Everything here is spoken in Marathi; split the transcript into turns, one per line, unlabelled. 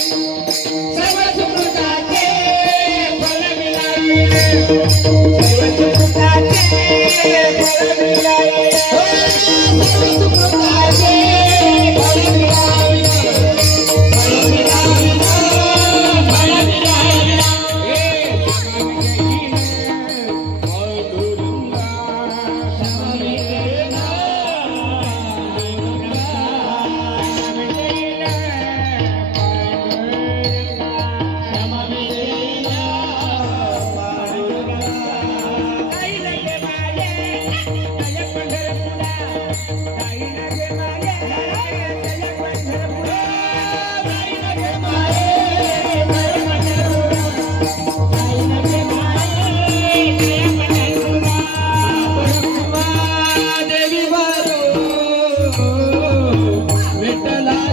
समज